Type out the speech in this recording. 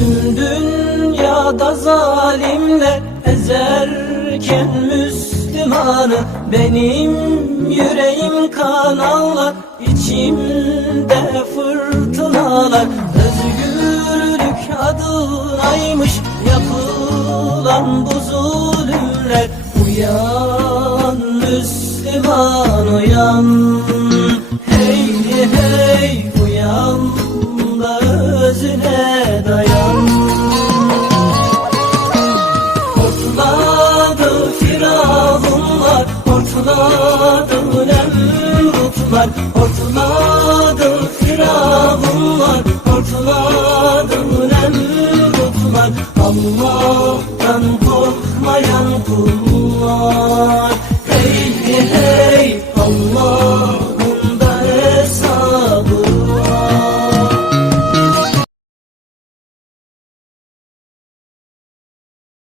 Bütün dünyada zalimler ezerken Müslümanı Benim yüreğim kanallar içimde fırtınalar. Özgürlük adınaymış yapılan bu zulümler. Uyan Müslüman uyan. Hey hey uyan da özüne. Ortuladım bulutlar Ortuladım firavunlar. Ortuladım bulutlar Allah'tan korkmayan kullar.